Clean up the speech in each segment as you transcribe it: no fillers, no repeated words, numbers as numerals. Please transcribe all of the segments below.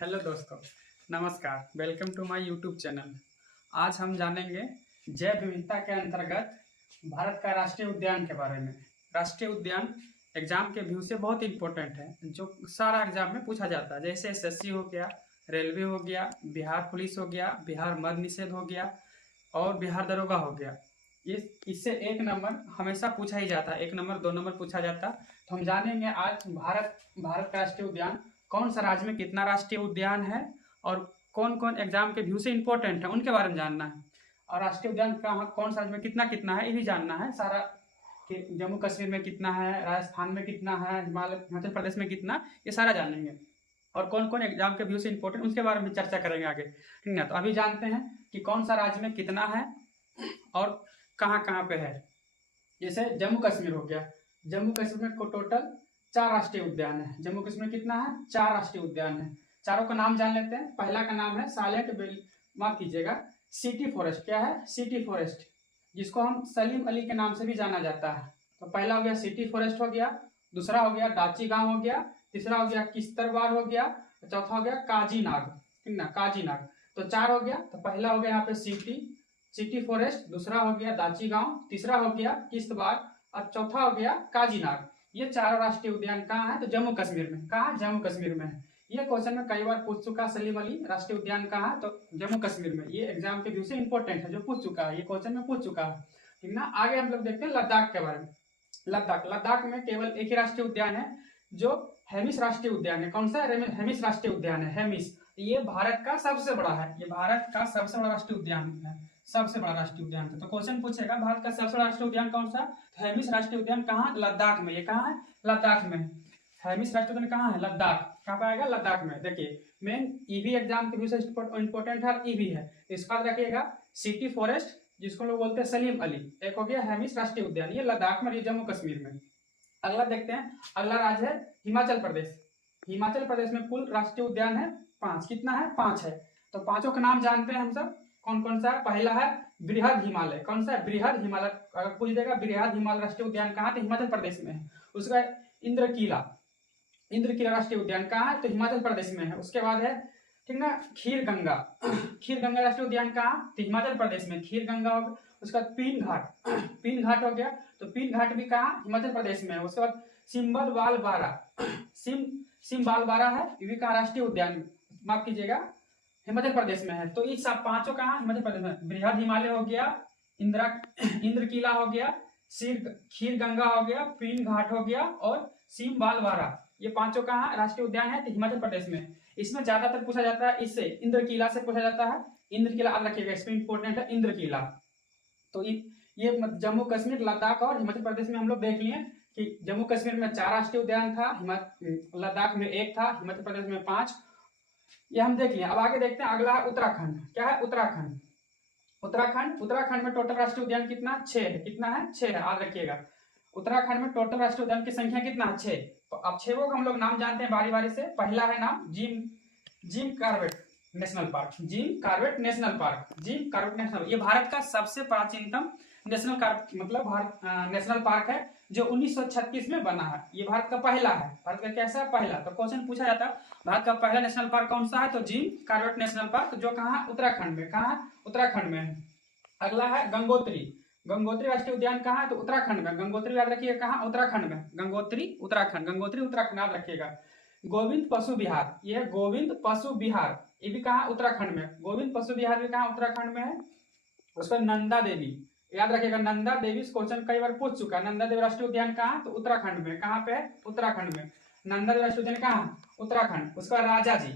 Hello दोस्तों, नमस्कार। Welcome to my YouTube channel. आज हम जानेंगे जैव विविधता के अंतर्गत भारत का राष्ट्रीय उद्यान के बारे में। राष्ट्रीय उद्यान एग्जाम के व्यू से बहुत इंपॉर्टेंट है, जो सारा एग्जाम में पूछा जाता है। जैसे एसएससी हो गया, रेलवे हो गया, बिहार पुलिस हो गया, बिहार मद्य निषेध हो गया और बिहार दरोगा हो गया। ये इससे एक नंबर हमेशा पूछा ही जाता है, 1 नंबर 2 नंबर पूछा जाता। तो हम जानेंगे आज भारत का राष्ट्रीय उद्यान कौन सा राज्य में कितना राष्ट्रीय उद्यान है और कौन कौन एग्जाम के व्यू से इंपॉर्टेंट है उनके बारे में जानना है। और राष्ट्रीय उद्यान कहाँ कौन सा राज्य में कितना कितना है ये भी जानना है सारा, कि जम्मू कश्मीर में कितना है, राजस्थान में कितना है, हिमाचल प्रदेश में कितना, ये सारा जानेंगे। और कौन कौन एग्जाम के व्यू से इंपॉर्टेंट उसके बारे में चर्चा करेंगे आगे, ठीक है। तो अभी जानते हैं कि कौन सा राज्य में कितना है और कहाँ कहाँ पे है। जैसे जम्मू कश्मीर हो गया, जम्मू कश्मीर में टोटल 4 राष्ट्रीय उद्यान है। जम्मू कश्मीर में कितना है? 4 राष्ट्रीय उद्यान है। चारों का नाम जान लेते हैं। पहला का नाम है सालेट बेल, माफ कीजिएगा, सिटी फॉरेस्ट। क्या है? सिटी फॉरेस्ट, जिसको हम सलीम अली के नाम से भी जाना जाता है। तो पहला हो गया सिटी फॉरेस्ट हो गया, दूसरा हो गया दाची गांव हो गया, तीसरा हो गया किश्तवाड़ हो गया, चौथा हो गया काजीनाग, ठीक ना, काजीनाग। तो 4 हो गया। तो पहला हो गया यहाँ पे सिटी फॉरेस्ट, दूसरा हो गया दाची गांव, तीसरा हो गया किश्तवाड़ और चौथा हो गया काजीनाग। ये 4 राष्ट्रीय उद्यान कहाँ है? तो जम्मू कश्मीर में। कहाँ? जम्मू कश्मीर में है। ये क्वेश्चन में कई बार पूछ चुका, सलीम अली राष्ट्रीय उद्यान कहाँ है? तो जम्मू कश्मीर में। ये एग्जाम के व्यू से इंपॉर्टेंट है, जो पूछ चुका है, ये क्वेश्चन में पूछ चुका है, ठीक ना। आगे हम लोग देखते हैं लद्दाख के बारे में। लद्दाख में केवल एक ही राष्ट्रीय उद्यान है, जो हेमिस राष्ट्रीय उद्यान है। कौन सा? हेमिस राष्ट्रीय उद्यान है, हेमिस। ये भारत का सबसे बड़ा है, ये भारत का सबसे बड़ा राष्ट्रीय उद्यान है, सबसे बड़ा राष्ट्रीय उद्यान है। तो क्वेश्चन पूछेगा भारत का सबसे बड़ा राष्ट्रीय उद्यान कौन सा? हेमिस राष्ट्रीय उद्यान कहाँ? लद्दाख में। ये कहाँ है? लद्दाख में। हेमिस राष्ट्रीय उद्यान कहाँ है? लद्दाख। कहाँ पे आएगा? लद्दाख में। देखिए मेन ईवी एग्जाम के व्यू से इंपॉर्टेंट है, ईवी है। इसका रखिएगा सिटी फॉरेस्ट, जिसको लोग बोलते हैं सलीम अली। एक हो गया हेमिस राष्ट्रीय उद्यान, ये लद्दाख में, ये जम्मू कश्मीर में। अगला देखते हैं, अगला राज्य है हिमाचल प्रदेश। हिमाचल प्रदेश में कुल राष्ट्रीय उद्यान है 5। कितना है? 5 है। तो पांचों का नाम जानते हैं हम सब, कौन कौन सा है। पहला है बृहद हिमालय। कौन सा है? बृहद हिमालय। अगर पूछ देगा बृहद हिमालय राष्ट्रीय उद्यान कहाँ, तो हिमाचल प्रदेश में है। उसका इंद्रकीला, इंद्रकीला राष्ट्रीय उद्यान कहाँ है? तो हिमाचल प्रदेश में है। उसके बाद है, ठीक ना, खीर गंगा। खीर गंगा राष्ट्रीय उद्यान कहाँ? तो हिमाचल प्रदेश में, खीर गंगा हो गया। उसके बाद पीन घाट, पीन घाट हो गया। तो पीन घाट भी कहाँ? हिमाचल प्रदेश में है। उसके बाद सिम्बल बाल बारा, सिम बाल बारा है, ये भी कहाँ? राष्ट्रीय उद्यान, माफ कीजिएगा, हिमाचल प्रदेश में है। तो ये सब पांचों कहाँ? हिमाचल प्रदेश में। बृहद हिमालय हो गया, इंद्रकीला हो गया, खीर गंगा हो गया, पीन घाट हो गया और सिम बाल बारा, ये पांचों कहाँ? राष्ट्रीय उद्यान है, तो हिमाचल प्रदेश में। इसमें ज्यादातर पूछा जाता है, इससे इंद्रकीला से पूछा जाता है। इंद्रकीला याद रखिएगा, इसमें इंपोर्टेंट है इंद्रकीला। तो ये जम्मू कश्मीर, लद्दाख और हिमाचल प्रदेश में हम लोग देख लिए कि जम्मू कश्मीर में 4 राष्ट्रीय उद्यान था, लद्दाख में 1 था, हिमाचल प्रदेश में 5। ये हम देख लिए। अब आगे देखते हैं, अगला है उत्तराखंड। क्या है? उत्तराखंड। उत्तराखंड में टोटल राष्ट्रीय उद्यान कितना? 6 है। कितना है? 6 है, याद रखिएगा। उत्तराखंड में टोटल राष्ट्रीय उद्यान की संख्या कितना है? 6। तो अब 6 को हम लोग नाम जानते हैं बारी बारी से। पहला है नाम Jim Corbett national park. Jim Corbett national park, Jim Corbett national, ये भारत का सबसे प्राचीनतम नेशनल पार्क है, जो 1936 में बना है। ये भारत का पहला है। भारत का कैसा? पहला। तो क्वेश्चन पूछा जाता है भारत का पहला नेशनल पार्क कौन सा है? तो जिम कॉर्बेट नेशनल पार्क, जो कहाँ? उत्तराखंड में। कहाँ? उत्तराखंड में है। अगला है गंगोत्री। गंगोत्री राष्ट्रीय उद्यान कहाँ है? तो उत्तराखंड में। गंगोत्री याद रखिएगा, कहाँ? उत्तराखंड में। गंगोत्री उत्तराखंड, गंगोत्री उत्तराखंड याद रखिएगा। गोविंद पशु विहार, ये है गोविंद पशु विहार, ये भी कहाँ? उत्तराखंड में। गोविंद पशु विहार भी कहाँ? उत्तराखंड में है। उसका नंदा देवी याद रखिएगा, नंदा देवी क्वेश्चन कई बार पूछ चुका है। नंदा देवी राष्ट्रीय उद्यान कहाँ? तो उत्तराखंड में। कहाँ पे है? उत्तराखंड में। नंदा देवी राष्ट्रीय उद्यान कहाँ? उत्तराखंड। उसका राजा जी,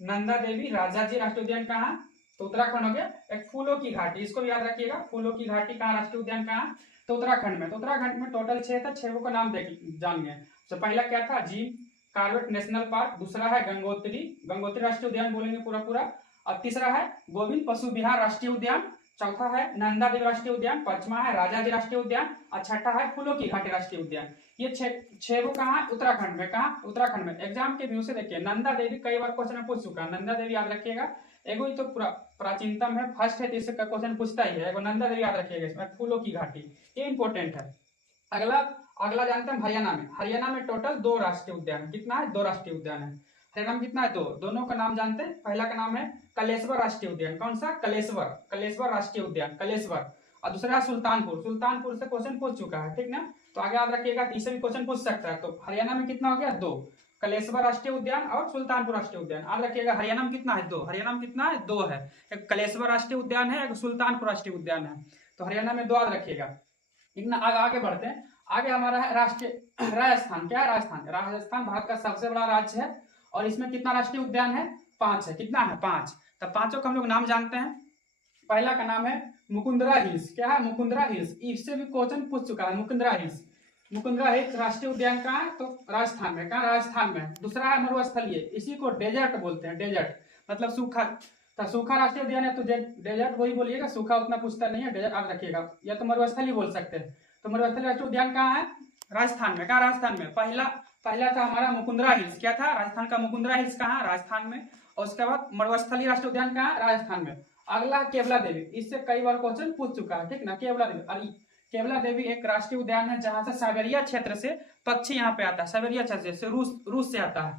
नंदा देवी राजा जी राष्ट्रीय उद्यान कहाँ? तो उत्तराखंड हो गया। एक फूलों की घाटी, इसको भी याद रखिएगा, फूलों की घाटी कहाँ? राष्ट्रीय उद्यान कहाँ? तो उत्तराखंड में। तो उत्तराखंड में टोटल 6 था, 6 का नाम देख जान गए। तो पहला क्या था? जिम कॉर्बेट नेशनल पार्क, दूसरा है गंगोत्री, गंगोत्री राष्ट्रीय उद्यान बोलेंगे पूरा पूरा, और तीसरा है गोविंद पशु विहार राष्ट्रीय उद्यान, चौथा है नंदा देवी राष्ट्रीय उद्यान, पांचवा है राजाजी राष्ट्रीय उद्यान और छठा है फूलों की घाटी राष्ट्रीय उद्यान। ये 6 कहाँ? उत्तराखंड में। कहाँ? उत्तराखंड में। एग्जाम के व्यू से देखिए, नंदा देवी कई बार क्वेश्चन में पूछ चुका है। नंदा देवी याद रखिएगा, एगो ही तो प्राचीनतम है, फर्स्ट है, तो इसका क्वेश्चन पूछता ही है। एगो नंदा देवी याद रखिएगा, इसमें फूलों की घाटी, ये इंपॉर्टेंट है। अगला अगला जानते हैं हरियाणा में। हरियाणा में टोटल 2 राष्ट्रीय उद्यान। कितना है? 2 राष्ट्रीय उद्यान है। हरियाणा में कितना है? 2। दोनों का नाम जानते हैं। पहला का नाम है कलेश्वर राष्ट्रीय उद्यान। कौन सा? कलेश्वर, कलेश्वर राष्ट्रीय उद्यान, कलेश्वर। और दूसरा है सुल्तानपुर। सुल्तानपुर से क्वेश्चन पूछ चुका है, ठीक ना? तो आगे याद रखिएगा, इससे भी क्वेश्चन पूछ सकता है। तो हरियाणा में कितना हो गया? 2। कलेश्वर राष्ट्रीय उद्यान और सुल्तानपुर राष्ट्रीय उद्यान। याद रखिएगा, हरियाणा में कितना है? 2। हरियाणा में कितना है? 2 है। एक कलेश्वर राष्ट्रीय उद्यान है, एक सुल्तानपुर राष्ट्रीय उद्यान है। तो हरियाणा में 2 याद रखिएगा, ठीक ना? आगे बढ़ते हैं। आगे हमारा है राष्ट्रीय राजस्थान। क्या है? राजस्थान। राजस्थान भारत का सबसे बड़ा राज्य है और इसमें कितना राष्ट्रीय उद्यान है? 5 है। कितना है? 5। तब पांचों का हम लोग नाम जानते हैं। पहला का नाम है मुकुंदरा हिल्स। क्या है? मुकुंदरा हिल्स। इससे भी क्वेश्चन पूछ चुका है। मुकुंदरा हिल्स, मुकुंदरा हिल्स राष्ट्रीय उद्यान कहाँ है? तो राजस्थान में। कहाँ? राजस्थान में। दूसरा है मरुस्थलीय, इसी को डेजर्ट बोलते हैं। डेजर्ट मतलब सूखा। तो सूखा राष्ट्रीय उद्यान है तो डेजर्ट वही बोलिएगा, सूखा उतना पूछता नहीं है। डेजर्ट याद रखिएगा, या तो मरुस्थलीय बोल सकते हैं। तो मरुस्थलीय राष्ट्रीय उद्यान कहाँ है? राजस्थान में। कहाँ? राजस्थान में। पहला था हमारा मुकुंदरा हिल्स। क्या था? राजस्थान का मुकुंदरा हिल्स कहाँ? राजस्थान में। और उसके बाद मरुस्थलीय राष्ट्रीय उद्यान कहाँ? राजस्थान में। अगला केवला देवी। इससे कई बार क्वेश्चन पूछ चुका है, ठीक ना? केवला देवी। और केवला देवी एक राष्ट्रीय उद्यान है जहां से साइबेरिया क्षेत्र से पक्षी यहाँ पे आता है। साइबेरिया क्षेत्र से रूस से आता है।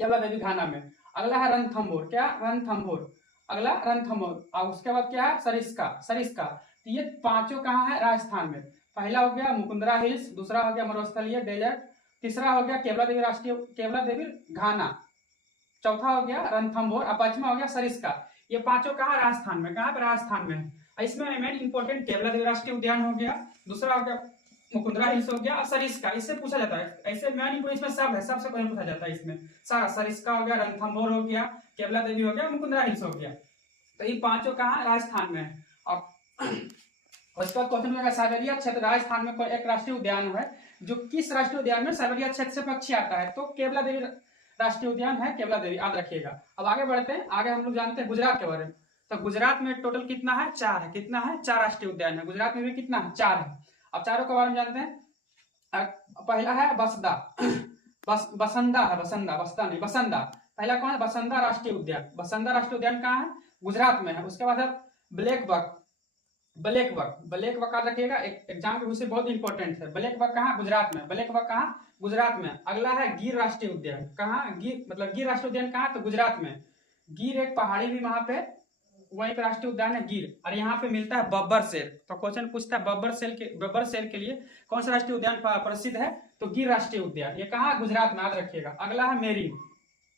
केवला देवी घाना में। अगला है रणथंभौर। क्या? रणथंभौर। अगला रणथंभौर। और उसके बाद क्या है? सरिस्का। सरिस्का। तो ये पांचों कहाँ है? राजस्थान में। पहला हो गया मुकुंदरा हिल्स, दूसरा हो गया मरुस्थलीय डेजर्ट, तीसरा हो गया केवला देवी राष्ट्रीय, केवला देवी घाना, चौथा हो गया रणथंभौर और पांचवा हो गया सरिस्का। ये पांचों कहाँ? राजस्थान में। कहाँ पे? राजस्थान में। इसमें मेन इंपोर्टेंट केवला देवी राष्ट्रीय उद्यान हो गया, दूसरा हो गया मुकुंदरा हिल्स हो गया और सरिस्का। इससे पूछा जाता है। ऐसे मेन इसमें सब है, सबसे पहले पूछा जाता है इसमें सारा। सरिस्का हो गया, रणथंभौर हो गया, केवला देवी हो गया, मुकुंदरा हिल्स हो गया। तो ये पांचों कहाँ? राजस्थान में। और उसके बाद क्वेश्चन में साइबेरिया क्षेत्र राजस्थान में कोई एक राष्ट्रीय उद्यान है जो किस राष्ट्रीय उद्यान में साइबेरिया क्षेत्र से पक्षी आता है? तो केवला देवी राष्ट्रीय उद्यान है, केवला देवी। याद रखिएगा। अब आगे बढ़ते हैं। आगे हम लोग जानते हैं गुजरात के बारे में। तो गुजरात में टोटल कितना है? 4 है। कितना है? 4 राष्ट्रीय उद्यान है। गुजरात में भी कितना है? 4 है। अब चारों के बारे में जानते हैं। पहला है बसदा, बसंदा है, बसंदा, बसदा नहीं, बसंदा। पहला कौन है? बसंदा राष्ट्रीय उद्यान। बसंदा राष्ट्रीय उद्यान कहाँ है? गुजरात में है। उसके बाद है black buck. Black buck, black buck याद रखिएगा, एग्जाम के विषय बहुत इंपॉर्टेंट है। ब्लैक बक कहाँ? गुजरात में। ब्लैक बक कहाँ? गुजरात में। अगला है गिर राष्ट्रीय उद्यान। कहाँ? गिर मतलब गिर राष्ट्रीय उद्यान कहाँ? तो गुजरात में। गिर एक पहाड़ी भी वहां पे, वहीं पे राष्ट्रीय उद्यान है गिर। और यहाँ पे मिलता है बब्बर शेर। तो क्वेश्चन पूछता है बब्बर शेर के लिए कौन सा राष्ट्रीय उद्यान प्रसिद्ध है? तो गिर राष्ट्रीय उद्यान। ये कहाँ? गुजरात में। याद रखिएगा। अगला है मेरिन।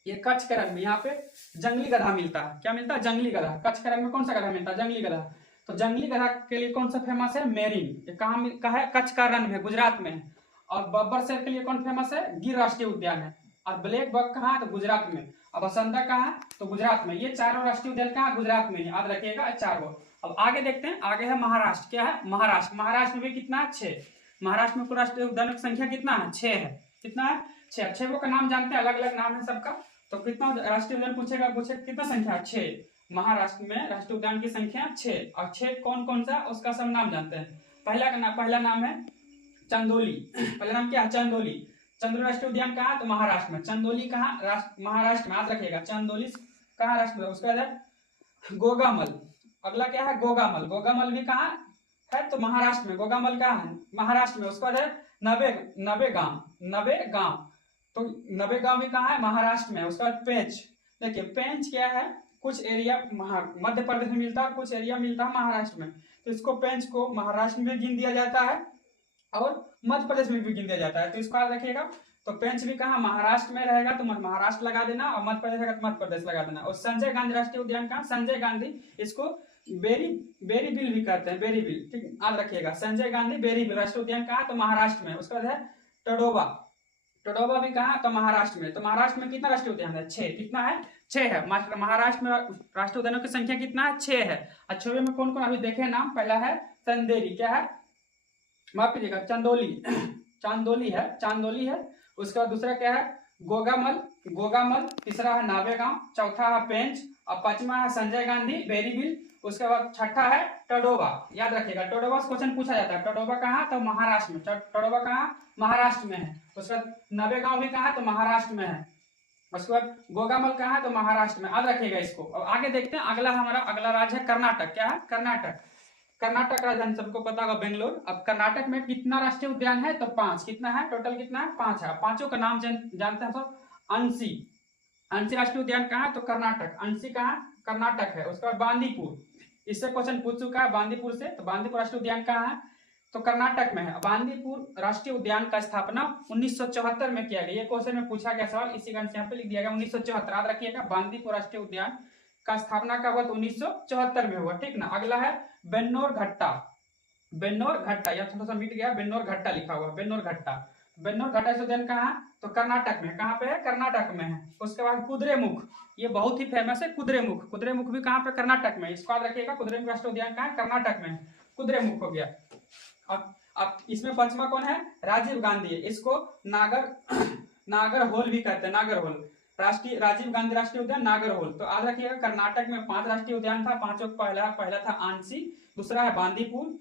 ये कच्छ के रंग में। यहाँ पे जंगली गधा मिलता है। क्या मिलता है? जंगली गधा। कच्छ के रंग में कौन सा गधा मिलता है? जंगली गधा। तो जंगली गधा के लिए कौन सा फेमस है? मेरिन। ये कहाँ है? कच्छ का रण में, गुजरात में। और बब्बर शेर के लिए कौन फेमस है? गिर राष्ट्रीय उद्यान है। और ब्लैक बक कहाँ है? तो गुजरात में। अब बसंता कहाँ है? तो गुजरात में। ये चारों राष्ट्रीय उद्यान कहाँ? गुजरात में। याद रखिएगा चारों। अब आगे देखते हैं। आगे है महाराष्ट्र। क्या है? महाराष्ट्र। महाराष्ट्र में भी कितना है? 6। महाराष्ट्र में कुल राष्ट्रीय उद्यानों की संख्या कितना है? 6 है। कितना है? 6। 6 का नाम जानते हैं, अलग अलग नाम है सबका। तो कितना राष्ट्रीय उद्यान पूछेगा? कितना संख्या है? 6। महाराष्ट्र में राष्ट्रीय उद्यान की संख्या 6। और 6 कौन कौन सा? उसका सब नाम जानते हैं। पहला नाम है चंदोली। पहला नाम क्या है? चंदोली। चंदोली राष्ट्रीय उद्यान कहाँ? तो महाराष्ट्र में। चंदोली कहाँ? महाराष्ट्र में। याद रखिएगा चंदोली कहाँ? राष्ट्र में। उसके बाद गोगामल। अगला क्या है? गोगामल। गोगामल भी कहाँ है? तो महाराष्ट्र में। गोगामल कहाँ है? महाराष्ट्र में। उसके बाद है नवेगांव। तो नवेगांव भी कहाँ है? महाराष्ट्र में। उसके बाद पेंच। देखिए पेंच क्या है? कुछ एरिया मध्य प्रदेश में मिलता है, कुछ एरिया मिलता है महाराष्ट्र में। तो इसको पेंच को महाराष्ट्र में भी गिन दिया जाता है और मध्य प्रदेश में भी गिन दिया जाता है। तो इसको याद रखिएगा। तो पेंच भी कहाँ? महाराष्ट्र में रहेगा तो महाराष्ट्र लगा देना, और मध्य प्रदेश रहेगा तो मध्य प्रदेश लगा देना। और संजय गांधी राष्ट्रीय उद्यान कहाँ? संजय गांधी। इसको बेरीबिल भी कहते हैं, बेरीबिल। ठीक, याद रखिएगा। संजय गांधी बेरीबिल राष्ट्रीय उद्यान कहाँ? तो महाराष्ट्र में। उसके बाद है टडोबा। टडोबा भी कहाँ? तो महाराष्ट्र में। तो महाराष्ट्र में कितना राष्ट्रीय उद्यान है? 6। कितना है? 6 है। महाराष्ट्र में राष्ट्रीय उद्यानों की संख्या कितना है? 6 है। अच्छे में कौन कौन अभी देखे नाम? पहला है चंदेरी। क्या है? माफ कीजिएगा, चंदोली। चांदोली है। उसके बाद दूसरा क्या है? गोगामल। तीसरा है नावेगांव। चौथा है पेंच। और पांचवा है संजय गांधी बेरीबिल। उसके बाद छठा है टडोबा। याद रखिएगा, टडोबा से क्वेश्चन पूछा जाता है। टडोबा कहाँ? तो महाराष्ट्र में। टडोबा कहाँ? महाराष्ट्र में है। उसके बाद नवेगांव भी कहाँ? तो महाराष्ट्र में है। उसके बाद गोगामल कहाँ है? तो महाराष्ट्र में। याद रखिएगा इसको। अब आगे देखते हैं। अगला राज्य है कर्नाटक। क्या है? कर्नाटक राजधानी सबको पता होगा बेंगलोर। अब कर्नाटक में कितना राष्ट्रीय उद्यान है? तो 5। कितना है? टोटल कितना है? 5 है। पांचों का नाम जानते हैं सब। अंशी राष्ट्रीय उद्यान कहाँ है? तो कर्नाटक। अंशी कहाँ? कर्नाटक है। उसके बाद बांदीपुर, इससे क्वेश्चन पूछ चुका है बांदीपुर से, तो बांदीपुर राष्ट्रीय उद्यान कहाँ है? तो कर्नाटक में है। बांदीपुर राष्ट्रीय उद्यान का स्थापना 1974 में किया गया। ये क्वेश्चन में पूछा गया सवाल, इसी कारण यहाँ पे लिख दिया गया 1974। याद रखिएगा, बांदीपुर राष्ट्रीय उद्यान का स्थापना कब हुआ? तो 1974 में हुआ। ठीक ना। अगला है बेन्नौर घट्टा। बेन्नौर घट्टा, यह थोड़ा सा मिट गया, बेन्नौर घट्टा लिखा हुआ, बेन्नौर घट्टा। बेन्नौर घट्टा उद्यान कहाँ है? तो कर्नाटक में। कहाँ पे है? कर्नाटक में है। उसके बाद कुद्रेमुख, ये बहुत ही फेमस है कुद्रेमुख। कुद्रेमुख भी कहाँ पे? कर्नाटक में। इसको याद रखिएगा, कुद्रेमुख राष्ट्रीय उद्यान कहाँ है? कर्नाटक में। कुद्रेमुख हो गया। अब इसमें पंचमा कौन है? राजीव गांधी है। इसको नागरहोल भी कहते हैं, नागरहोल। राष्ट्रीय राजीव गांधी राष्ट्रीय उद्यान नागरहोल। तो याद रखिएगा, कर्नाटक में 5 राष्ट्रीय उद्यान था। पांचों पहला था आंसी, दूसरा है बांदीपुर,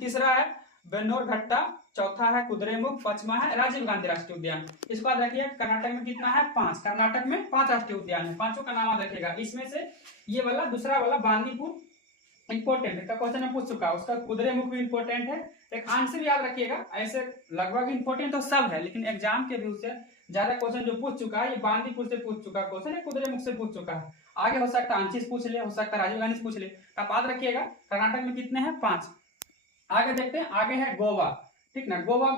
तीसरा है बेन्नौर घट्टा, चौथा है कुद्रेमुख, पांचवा है राजीव गांधी राष्ट्रीय उद्यान। इसको याद रखिए, कर्नाटक में कितना है? 5। कर्नाटक में 5 राष्ट्रीय उद्यान है। पांचों का नाम याद रखिएगा। इसमें से ये वाला दूसरा वाला बांदीपुर इंपोर्टेंट है, क्वेश्चन में पूछ चुका है। उसका कुद्रेमुख भी इंपोर्टेंट है। एक आंसर भी याद रखिएगा। ऐसे लगभग इंपोर्टेंट तो सब है, लेकिन एग्जाम के व्यू से ज्यादा क्वेश्चन जो पूछ चुका है, ये बांदीपुर से पूछ चुका क्वेश्चन है, कुद्रेमुख से पूछ चुका है। आगे हो सकता है आंशी से पूछ ले, हो सकता है राजीव गांधी से पूछ ले। तो आप याद रखिएगा, कर्नाटक में कितने हैं? 5। आगे देखते हैं, आगे है गोवा। ठीक ना। गोवा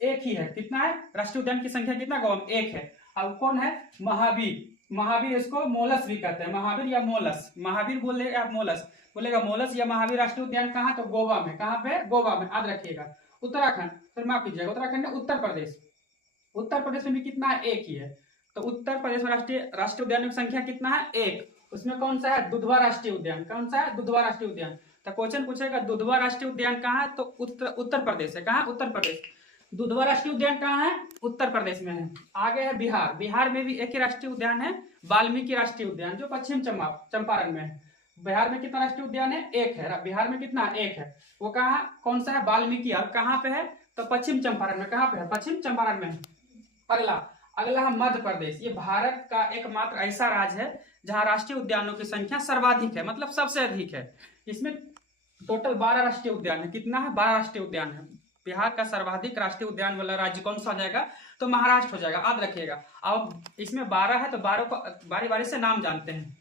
एक ही है। कितना है? राष्ट्रीय उद्यान की संख्या कितना? गोवा में 1 है। अब कौन है? महावीर। महावीर, इसको मोलस भी कहते हैं, महावीर या मोलस। महावीर बोलेगा आप, मोलस बोलेगा मोलस या महावीर राष्ट्रीय उद्यान कहाँ? तो गोवा में। कहाँ पे? गोवा में। याद रखिएगा। उत्तराखंड, फिर माफ कीजिएगा, उत्तराखंड है उत्तर प्रदेश। उत्तर प्रदेश में भी कितना है? 1 ही है। तो उत्तर प्रदेश में राष्ट्रीय उद्यान की संख्या कितना है? 1। उसमें कौन सा है? दुधवा राष्ट्रीय उद्यान। कौन सा है? दुधवा राष्ट्रीय उद्यान। तो क्वेश्चन पूछेगा दुधवा राष्ट्रीय उद्यान कहाँ है? तो उत्तर प्रदेश है। कहाँ? उत्तर प्रदेश। दुधवा राष्ट्रीय उद्यान कहाँ है? उत्तर प्रदेश में है। आगे है बिहार। बिहार में भी एक ही राष्ट्रीय उद्यान है, वाल्मीकि राष्ट्रीय उद्यान, जो पश्चिम चंपारण में है। बिहार में कितना राष्ट्रीय उद्यान है? 1 है। बिहार में कितना? 1 है। वो कहाँ? कौन सा है? वाल्मीकि। और कहाँ पे है? तो पश्चिम चंपारण में। कहाँ पे है? पश्चिम चंपारण में है। अगला है मध्य प्रदेश। ये भारत का एकमात्र ऐसा राज्य है जहाँ राष्ट्रीय उद्यानों की संख्या सर्वाधिक है, मतलब सबसे अधिक है। इसमें टोटल 12 राष्ट्रीय उद्यान है। कितना है? 12 राष्ट्रीय उद्यान है। बिहार का सर्वाधिक राष्ट्रीय उद्यान वाला राज्य कौन सा हो जाएगा? तो महाराष्ट्र हो जाएगा। याद रखिएगा। अब इसमें 12 है, तो 12 को बारी बारी से नाम जानते हैं।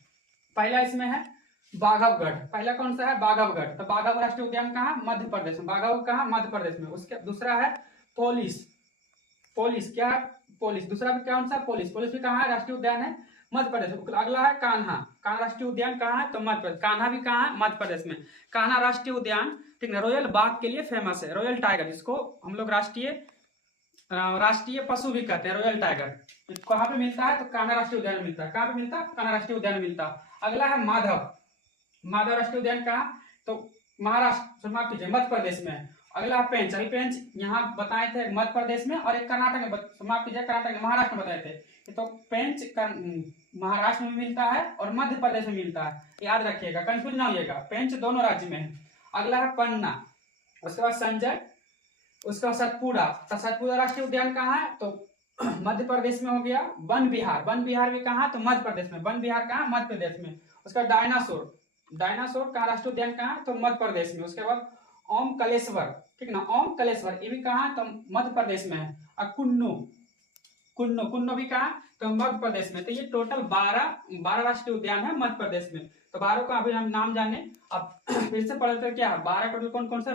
पहला इसमें है बाघवगढ़। पहला कौन सा है? बाघवगढ़। तो बाघव राष्ट्रीय उद्यान कहाँ? मध्य प्रदेश में। बाघव कहाँ? मध्य प्रदेश में। उसके दूसरा है पोलिस। पोलिस क्या है? पोलिस। दूसरा भी कौन सा? पोलिस। पोलिस भी कहाँ है? राष्ट्रीय उद्यान है मध्य प्रदेश। अगला है कान्हा। कान्हा राष्ट्रीय उद्यान कहाँ है? तो मध्य प्रदेश। कान्हा भी कहाँ है? मध्य प्रदेश में। कान्हा राष्ट्रीय उद्यान, ठीक है, रॉयल बाघ के लिए फेमस है। रॉयल टाइगर, जिसको हम लोग राष्ट्रीय पशु भी कहते हैं, रॉयल टाइगर। कहाँ पे मिलता है? तो कान्हा राष्ट्रीय उद्यान मिलता है। कहाँ पे मिलता है? कान्हा राष्ट्रीय उद्यान मिलता है। अगला है माधव। माधव राष्ट्रीय उद्यान कहाँ? तो महाराष्ट्र, माफ कीजिए, मध्य प्रदेश में है। अगला पेंच। अभी पेंच यहाँ बताए थे मध्य प्रदेश में, और एक कर्नाटक में, माफ कीजिए, कर्नाटक में, महाराष्ट्र में बताए थे। तो पेंच महाराष्ट्र में मिलता है और मध्य प्रदेश में मिलता है। याद रखिएगा, कंफ्यूज ना होइएगा। पेंच दोनों राज्य में है। अगला है पन्ना। उसके बाद संजय, उसका सतपुड़ा। तो सतपुड़ा राष्ट्रीय उद्यान कहाँ है? तो मध्य प्रदेश में हो गया। वन विहार। वन विहार भी कहाँ? तो मध्य प्रदेश में। वन विहार कहाँ? मध्य प्रदेश में। उसका डायनासोर। डायनासोर का राष्ट्रीय उद्यान कहाँ? तो मध्य प्रदेश में। उसके बाद ओमकलेश्वर, ठीक ना, ओमकलेश्वर, ये भी कहाँ? तो मध्य प्रदेश में है। और कुन्नू, कुन्नू, कुन्नू भी कहाँ? तो मध्य प्रदेश में। तो ये टोटल 12 राष्ट्रीय उद्यान है मध्य प्रदेश में। तो 12 का अभी हम नाम जाने। अब फिर से पढ़ते क्या है? 12 टोटल कौन कौन सा?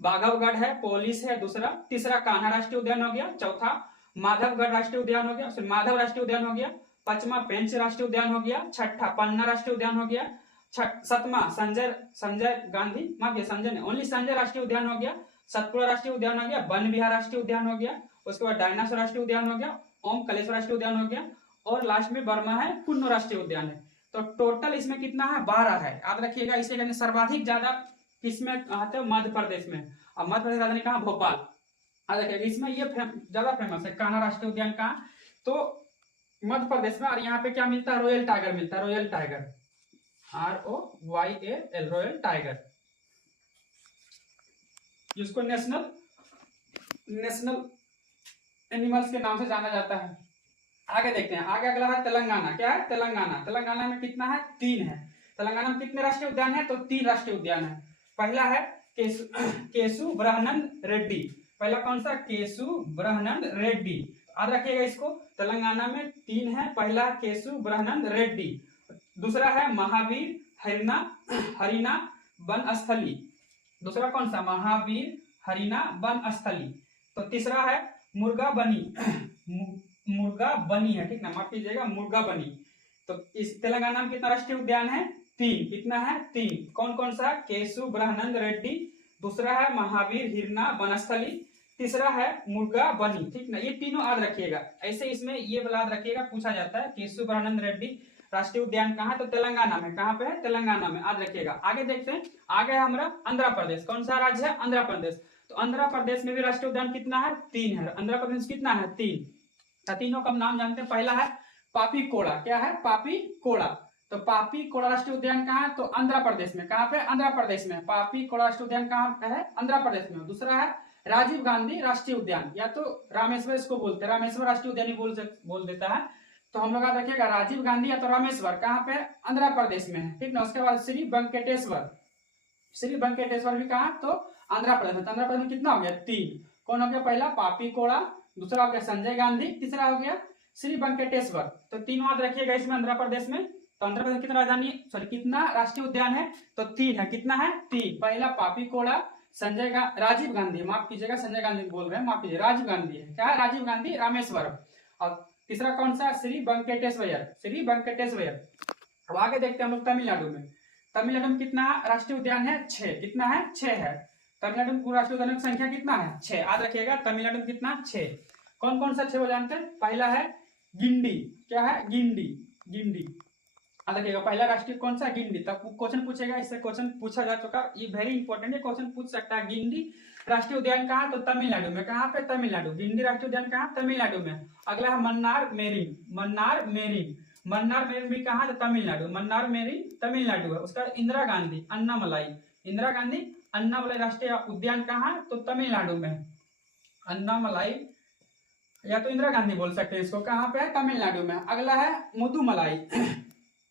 बाघवगढ़ है, पोलिस है, दूसरा, तीसरा कान्हा राष्ट्रीय उद्यान हो गया, चौथा माधवगढ़ राष्ट्रीय उद्यान हो गया, फिर माधव राष्ट्रीय उद्यान हो गया, पांचवा पेंच राष्ट्रीय उद्यान हो गया, छठा पन्ना राष्ट्रीय उद्यान हो गया, सतमा संजय गांधी, माफिया संजय ने, ओनली संजय राष्ट्रीय उद्यान हो गया, सतपुड़ा राष्ट्रीय उद्यान हो गया, वन विहार राष्ट्रीय उद्यान हो गया, उसके बाद डायनासोर राष्ट्रीय उद्यान हो गया, ओमकलेश्वर राष्ट्रीय उद्यान हो गया, और लास्ट में बर्मा है, कुन्नू राष्ट्रीय उद्यान है। तो टोटल इसमें कितना है? 12 है। याद रखिएगा। इसे कहते सर्वाधिक ज्यादा किसमें आते हैं? मध्य प्रदेश में। अब मध्य प्रदेश राजधानी कहाँ? भोपाल। याद रखिएगा। इसमें ये ज्यादा फेमस है कान्हा राष्ट्रीय उद्यान का, तो मध्य प्रदेश में। और यहाँ पे क्या मिलता है? रॉयल टाइगर मिलता है। Royal tiger, ROYAL, royal tiger, जिसको नेशनल एनिमल्स के नाम से जाना जाता है। आगे देखते हैं। आगे अगला है तेलंगाना। क्या है? तेलंगाना। तेलंगाना में कितना है? 3 है। तेलंगाना में कितने राष्ट्रीय उद्यान है? तो 3 राष्ट्रीय उद्यान है। पहला है केशु ब्रहनंद रेड्डी। पहला कौन सा? केशु ब्रहनंद रेड्डी। याद रखिएगा इसको। तेलंगाना में 3 है, पहला केशु ब्रह्मानंद रेड्डी, दूसरा है महावीर हरिना बनस्थली, दूसरा कौन सा, महावीर हरिना बनस्थली। तो तीसरा है मुर्गा बनी है, ठीक ना, माफ कीजिएगा, मुर्गा बनी। तो इस तेलंगाना में कितना राष्ट्रीय उद्यान है, 3। कितना है, 3। कौन कौन सा, केशु ब्रह्मानंद रेड्डी, दूसरा है महावीर हिरना बनस्थली, तीसरा है मुर्गा बनी, ठीक ना। ये तीनों याद रखिएगा। ऐसे इसमें ये याद रखिएगा, पूछा जाता है केशु ब्रह्मानंद रेड्डी राष्ट्रीय उद्यान कहाँ है, तो तेलंगाना में। कहाँ पे है, तेलंगाना में, याद रखिएगा। आगे देखते हैं, आगे है हमारा आंध्र प्रदेश। कौन सा राज्य है, आंध्र प्रदेश। तो आंध्र प्रदेश में भी राष्ट्रीय उद्यान कितना है, 3 है। आंध्र प्रदेश कितना है, 3। तीनों का नाम जानते हैं। पहला है पापी कोड़ा, क्या है, पापी कोड़ा। तो पापी कोड़ा राष्ट्रीय उद्यान कहाँ है, तो आंध्र प्रदेश में। कहाँ पे, आंध्र प्रदेश में। पापी कोड़ा राष्ट्रीय उद्यान कहाँ पे है, आंध्र प्रदेश में। दूसरा है राजीव गांधी राष्ट्रीय उद्यान, या तो रामेश्वर इसको बोलते हैं, रामेश्वर राष्ट्रीय उद्यान ही बोल देता है। तो हम लोग याद रखिएगा राजीव गांधी या तो रामेश्वर, कहाँ पे, आंध्र प्रदेश में है, ठीक ना। उसके बाद श्री वेंकटेश्वर भी कहाँ, तो आंध्र प्रदेश में। आंध्र प्रदेश में कितना हो गया, 3। कौन हो गया, पहला पापी कोड़ा, दूसरा हो गया संजय गांधी, तीसरा हो गया श्री वेंकटेश्वर। तो 3 याद रखिएगा इसमें आंध्र प्रदेश में। तो आंध्र प्रदेश कितना राजधानी, कितना राष्ट्रीय उद्यान है, तो 3 है। कितना है, 3। पहला पापी कोड़ा, राजीव गांधी, माफ कीजिएगा संजय गांधी बोल रहे हैं, माफ कीजिए, राजीव गांधी है, क्या है, राजीव गांधी रामेश्वरम। और तीसरा कौन सा, श्री वेंकटेश्वर। अब आगे देखते हैं हम लोग तमिलनाडु में। तमिलनाडु में कितना राष्ट्रीय उद्यान है, 6। कितना है, 6 है। तमिलनाडु में पूरा राष्ट्रीय उद्यान की संख्या कितना है, 6। याद रखिएगा तमिलनाडु में कितना, 6। कौन कौन सा 6 वो जानते हैं। पहला है गिंडी, क्या है, गिंडी। याद रखिएगा पहला राष्ट्रीय कौन सा, गिंडी। तब क्वेश्चन पूछेगा, इससे क्वेश्चन पूछा जा चुका, ये वेरी इंपॉर्टेंट है, क्वेश्चन पूछ सकता है। गिंडी राष्ट्रीय उद्यान कहाँ, तो तमिलनाडु में। कहाँ पे, तमिलनाडु। गिंडी राष्ट्रीय उद्यान कहाँ, तमिलनाडु में। अगला है मन्नार मेरिन भी कहाँ, तो तमिलनाडु। मन्नार मेरिन तमिलनाडु है। उसका इंदिरा गांधी अन्नामलाई राष्ट्रीय उद्यान कहाँ, तो तमिलनाडु में। अन्नामलाई या तो इंदिरा गांधी बोल सकते हैं इसको, कहाँ पे है, तमिलनाडु में। अगला है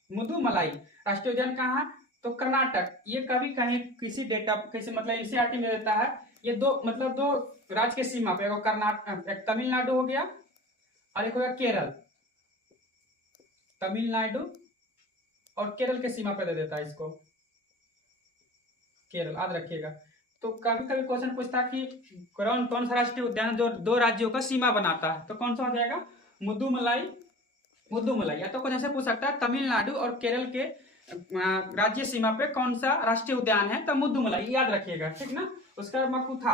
मुदुमलाई राष्ट्रीय उद्यान कहाँ, तो कर्नाटक। ये कभी कहीं किसी मतलब एनसीईआरटी में देता है। ये दो राज्य के सीमा पे, एक तमिलनाडु हो गया और एक हो गया केरल। तमिलनाडु और केरल के सीमा पे दे देता है इसको, केरल, याद रखिएगा। तो कभी कभी क्वेश्चन पूछता है कि कौन सा राष्ट्रीय उद्यान जो 2 राज्यों का सीमा बनाता है, तो कौन सा हो जाएगा, मुदुमलाई। या तो कुछ ऐसे पूछ सकता है तमिलनाडु और केरल के राज्य सीमा पे कौन सा राष्ट्रीय उद्यान है, तो मुदुमलाई, याद रखिएगा, ठीक ना। उसका मुकुथा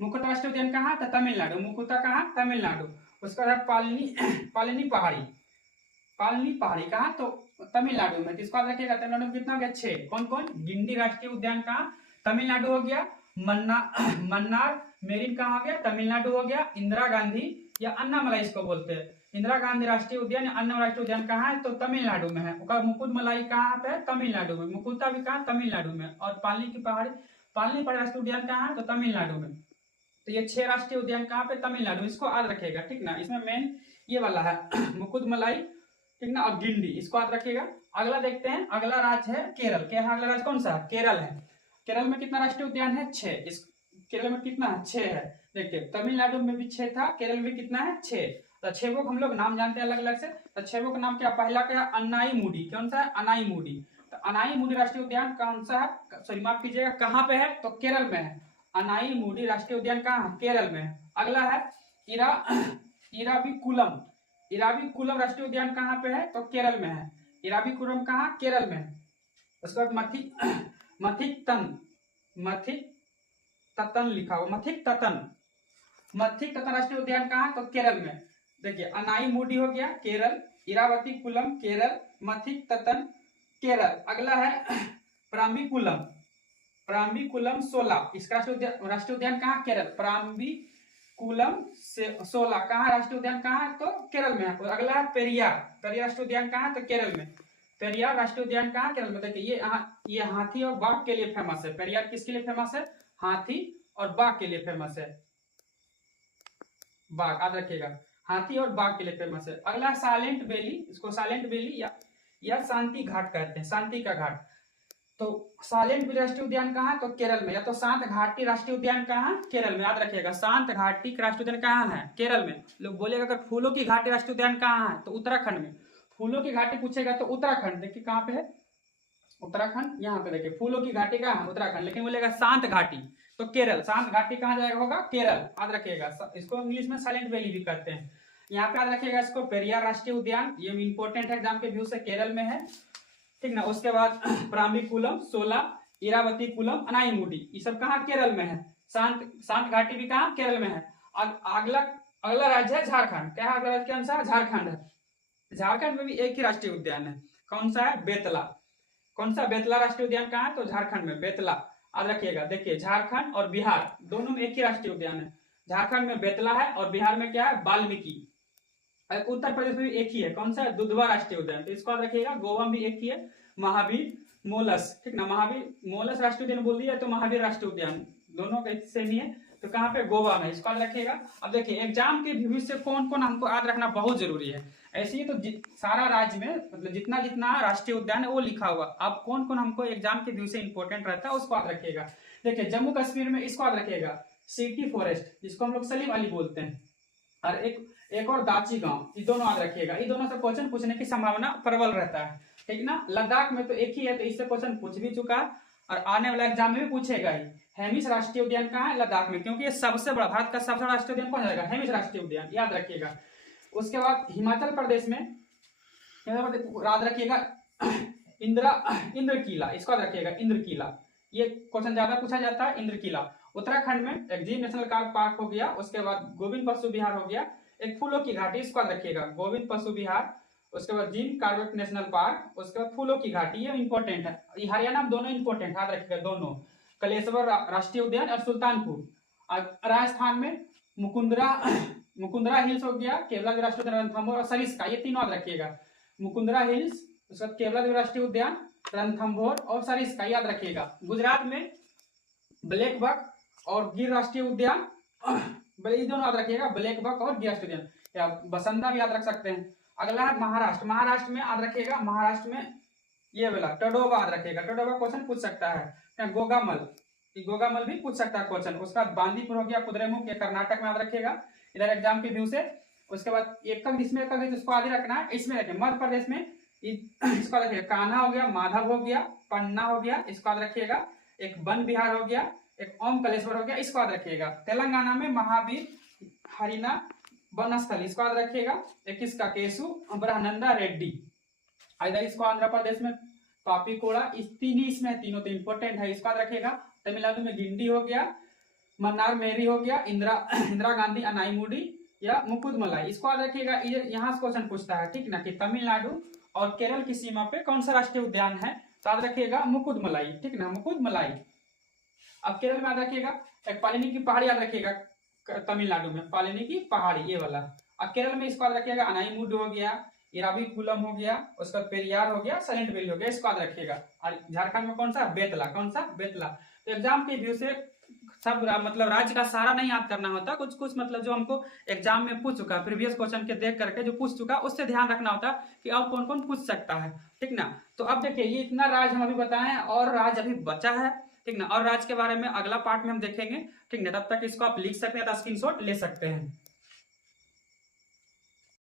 राष्ट्रीय उद्यान कहाँ था, तमिलनाडु। मुकुथा कहाँ, तमिलनाडु। उसका बाद पालिनी पहाड़ी कहाँ, तो तमिलनाडु में। इसको याद रखिएगा, तमिलनाडु में कितना हो गया, 6। कौन गिंडी राष्ट्रीय उद्यान कहाँ, तमिलनाडु हो गया। मन्नार मेरिन कहाँ हो गया, तमिलनाडु हो गया। इंदिरा गांधी या अन्नामलाई इसको बोलते हैं, इंदिरा गांधी राष्ट्रीय उद्यान या अन्ना राष्ट्रीय उद्यान कहाँ है, तो तमिलनाडु में है। मुकुटमलाई कहाँ पे है, तमिलनाडु में। मुकुता भी कहाँ, तमिलनाडु में। और पालिनी पहाड़ी राष्ट्रीय उद्यान कहाँ है, तो तमिलनाडु में। तो ये 6 राष्ट्रीय उद्यान कहाँ पे, तमिलनाडु। इसको याद रखिएगा, ठीक ना। इसमें मेन ये वाला है मुकुटमलाई, ठीक ना, और गिंडी, इसको याद रखिएगा। अगला देखते हैं, अगला राज्य है केरल। क्या है अगला राज्य, कौन सा, केरल है। केरल में कितना राष्ट्रीय उद्यान है, 6। इस केरल में कितना है, 6 है। देखिए तमिलनाडु में भी 6 था, केरल में कितना है, 6। तो 6 को हम लोग नाम जानते हैं अलग अलग से। तो 6 का नाम क्या, पहला क्या है, अनाईमुडी। कौन सा है, अनाईमुडी। तो अनाईमुडी राष्ट्रीय उद्यान कौन सा है, सॉरी माफ कीजिएगा, कहाँ पे है, तो केरल में है। अनाईमुडी राष्ट्रीय उद्यान कहाँ है, केरल में है। अगला है इराविकुलम राष्ट्रीय उद्यान कहाँ पे है, तो केरल में है। इराविकुलम कहाँ, केरल में है। उसके बाद मथिक ततन लिखा हुआ, मथिक ततन राष्ट्रीय उद्यान कहाँ, तो केरल में। देखिए अनाईमुडी हो गया केरल, इरावतीकुलम केरल, मथिक ततन केरल। अगला है प्राम्बिकुलम 16, इसका राष्ट्रीय उद्यान कहाँ, केरल। प्राम्बिकुलम 16 कहाँ, राष्ट्रीय उद्यान कहाँ, तो केरल में है। अगला है पेरियार राष्ट्रीय उद्यान कहाँ, तो केरल में। पेरियार राष्ट्रीय उद्यान कहाँ, केरल में। देखिए ये हाथी और बाघ के लिए फेमस है। पेरियार किसके लिए फेमस है, हाथी और बाघ के लिए फेमस है। बाघ याद रखिएगा, हाथी और बाघ के लिए फेमस है। अगला साइलेंट वैली, इसको साइलेंट वैली या शांति घाट कहते हैं, शांति का घाट। तो साइलेंट व्हील राष्ट्रीय उद्यान कहाँ है? तो केरल में। या तो शांत घाटी राष्ट्रीय उद्यान कहाँ है? केरल में। याद रखिएगा, शांत घाटी राष्ट्रीय उद्यान कहाँ है? केरल में। लोग बोलेगा अगर फूलों की घाटी राष्ट्रीय उद्यान कहाँ है? तो उत्तराखंड में। फूलों की घाटी पूछेगा तो उत्तराखंड। देखिए कहाँ पे है उत्तराखंड, यहाँ पे देखिए फूलों की घाटी कहाँ है? उत्तराखंड। लेकिन बोलेगा शांत घाटी तो केरल। शांत घाटी कहाँ जाएगा? होगा केरल। याद रखिएगा, इसको इंग्लिश में साइलेंट वैली भी कहते हैं। यहाँ पे याद रखिएगा इसको, पेरियार राष्ट्रीय उद्यान, ये इंपॉर्टेंट है एग्जाम के व्यू से, केरल में है, ठीक ना। उसके बाद प्राम्बिकुलम, सोला, इरावती कुलम, अनाईमुडी, ये सब कहाँ? केरल में है। शांत घाटी भी कहाँ? केरल में है। अगला अगला राज्य है झारखंड। क्या है अगला राज्य के अनुसार? झारखंड है। झारखंड में भी एक ही राष्ट्रीय उद्यान है। कौन सा है? बेतला। कौन सा? बेतला राष्ट्रीय उद्यान कहाँ है? तो झारखंड में, बेतला। याद रखिएगा, देखिए झारखंड और बिहार दोनों में एक ही राष्ट्रीय उद्यान है। झारखंड में बेतला है और बिहार में क्या है? वाल्मीकि। उत्तर प्रदेश में भी एक ही है। कौन सा? दुधवा राष्ट्रीय उद्यान। तो इसको याद रखिएगा, गोवा में भी एक ही है, महावीर मोलस, ठीक ना। महावीर मोलस राष्ट्रीय उद्यान बोल दिया तो महावीर राष्ट्रीय उद्यान, दोनों का सेम ही है। तो कहाँ पे? गोवा में। इसको याद रखिएगा। अब देखिए एग्जाम के व्यू से कौन कौन हमको याद रखना बहुत जरूरी है। ऐसे ही तो सारा राज्य में मतलब जितना जितना राष्ट्रीय उद्यान है वो लिखा हुआ। अब कौन कौन हमको एग्जाम के व्यू से इंपॉर्टेंट रहता है उसको याद रखिएगा। देखिए जम्मू कश्मीर में इसको याद रखिएगा, सिटी फॉरेस्ट, जिसको हम लोग सलीम अली बोलते हैं, और एक और दाची गांव, ये दोनों याद रखिएगा। ये दोनों से क्वेश्चन पूछने की संभावना प्रबल रहता है, ठीक ना। लद्दाख में तो एक ही है तो इससे क्वेश्चन पूछ भी चुका है और आने वाला एग्जाम में भी पूछेगा ही। हेमिस राष्ट्रीय उद्यान कहाँ है? लद्दाख में, क्योंकि ये सबसे बड़ा, भारत का सबसे बड़ा राष्ट्रीय उद्यान कौन जाएगा? हेमिस राष्ट्रीय उद्यान, याद रखिएगा। उसके बाद हिमाचल प्रदेश में याद रखिएगा इंद्र किला, इसको याद रखिएगा, इंद्र किला, ये क्वेश्चन ज्यादा पूछा जाता है, इंद्र किला। उत्तराखंड में एक्जिम नेशनल पार्क हो गया, उसके बाद गोविंद पशु विहार हो गया, एक फूलों की घाटी, इसको याद रखिएगा, गोविंद पशु विहार, उसके बाद जिम कार्बेट नेशनल पार्क, उसके बाद फूलों की घाटी, ये इंपॉर्टेंट है। ये हरियाणा में दोनों इंपॉर्टेंट, याद रखिएगा दोनों। कलेश्वर राष्ट्रीय उद्यान और सुल्तानपुर। राजस्थान में मुकुंदरा हिल्स हो गया, केवला राष्ट्रीय उद्यान, रणथंभौर और सरिस्का, ये तीनों याद रखिएगा। मुकुंदरा हिल्स, उसके बाद केवला राष्ट्रीय उद्यान, रणथंभौर और सरिस्का, याद रखिएगा। गुजरात में ब्लैक बक और गिर राष्ट्रीय उद्यान, ये दोनों याद रखिएगा, ब्लैक बक और गिर राष्ट्रीय उद्यान, या बसंता भी याद रख सकते हैं। अगला है महाराष्ट्र। महाराष्ट्र में याद रखिएगा, महाराष्ट्र में ये वाला टडोबा याद रखिएगा, टडोबा क्वेश्चन पूछ सकता है। गोगामल, गोगामल भी पूछ सकता है क्वेश्चन। उसका बांदीपुर हो गया, कुद्रेमुख, ये कर्नाटक में याद रखिएगा इधर एग्जाम के व्यू से। उसके बाद इसमें इसको आगे रखना है, इसमें रखें मध्य प्रदेश में इसको रखिएगा, कान्हा हो गया, माधव हो गया, पन्ना हो गया, इसको याद रखिएगा। एक वन विहार हो गया, एक ओम कलेश्वर हो गया, इसको याद रखिएगा। तेलंगाना में महावीर हरिना वनस्थल, इसको याद रखिएगा। एक इसका केसु ब्रह्मानंदा रेड्डी। इधर इसको आंध्र प्रदेश में पापीकोड़ा, इसमें तीनों तो इंपॉर्टेंट है, इसको याद रखिएगा। तमिलनाडु में गिंडी हो गया, मन्नार मेरी हो गया, इंदिरा गांधी अनाईमुडी या मुकुदमलाई, इसको याद रखिएगा। यहाँ से क्वेश्चन पूछता है, ठीक ना, कि तमिलनाडु और केरल की सीमा पे कौन सा राष्ट्रीय उद्यान है? तो याद रखिएगा मुकुदमलाई, ठीक ना, मुकुदमलाई। अब केरल में याद रखिएगा एक पालिनी की पहाड़ी, याद रखिएगा तमिलनाडु में पालिनी की पहाड़ी, ये वाला। अब केरल में इसको याद रखिएगा, अनाईमुडी हो गया, इराविकुलम हो गया, उसका पेरियार हो गया, साइलेंट वैली हो गया, इसको याद रखिएगा। और झारखंड में कौन सा? बेतला। कौन सा? बेतला। तो एग्जाम के व्यू से सब मतलब राज्य का सारा नहीं याद करना होता, कुछ कुछ मतलब जो हमको एग्जाम में पूछ चुका, प्रीवियस क्वेश्चन के देख करके जो पूछ चुका उससे ध्यान रखना होता कि और कौन कौन पूछ सकता है, ठीक ना। तो अब देखिए ये इतना राज्य हम अभी बताएं और राज्य अभी बचा है, ठीक ना, और राज्य के बारे में अगला पार्ट में हम देखेंगे, ठीक ना। तब तक इसको आप लिख सकते हैं, स्क्रीनशॉट ले सकते हैं।